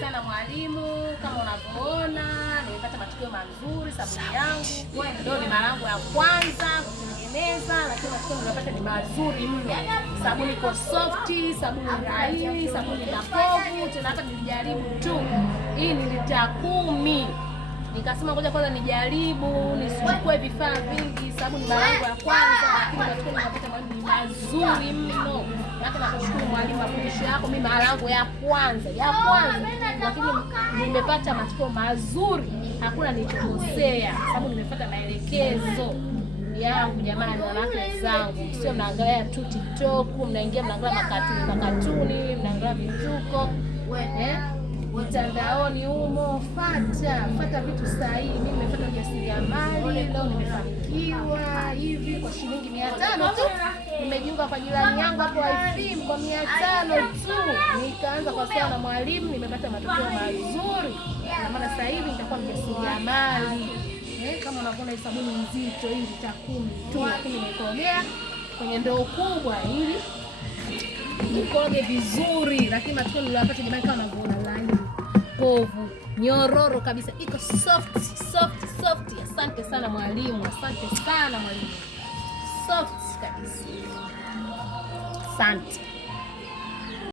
sana mwalimu, kama unavyoona nimepata matokeo mazuri. Sabuni yangu ndio ni mara yangu ya kwanza kutengeneza, lakini matokeo nimepata ni mazuri mno. Sabuni iko soft, sabuni laini, sabuni ina povu. Tena hapa nilijaribu tu, hii ni lita 10. Nikasema ngoja kwanza nijaribu, nisichukue vifaa vingi sababu ni mara yangu ya kwanza, lakini matokeo nimepata ni mazuri mno. Hata nakushukuru mwalimu mafundisho yako, mimi mara yangu ya kwanza, lakini nimepata matokeo mazuri. Hakuna nilichokosea sababu nimepata maelekezo yangu. Jamani, wanawake zangu, sio mnaangalia tu TikTok, mnaingia mnaangalia makatuni, mnaangalia vituko mtandaoni humo. Fata vitu sahihi. Mimi nimepata ujasiriamali leo, nimefanikiwa hivi kwa shilingi 500 tu. Nimejiunga kwa jirani yangu hapo wifi kwa 500 tu, nikaanza kwa sawa na mwalimu, nimepata matokeo mazuri. Na maana sasa hivi nitakuwa mjasiriamali. Kama unavyoona hii sabuni nzito hii lita 10 tu, lakini nimekorogea kwenye ndoo kubwa ili nikoroge vizuri, lakini matokeo niliyopata jamani, kama unavyoona laini, povu, nyororo kabisa, iko soft. Asante sana mwalimu, soft kabisa. Asante.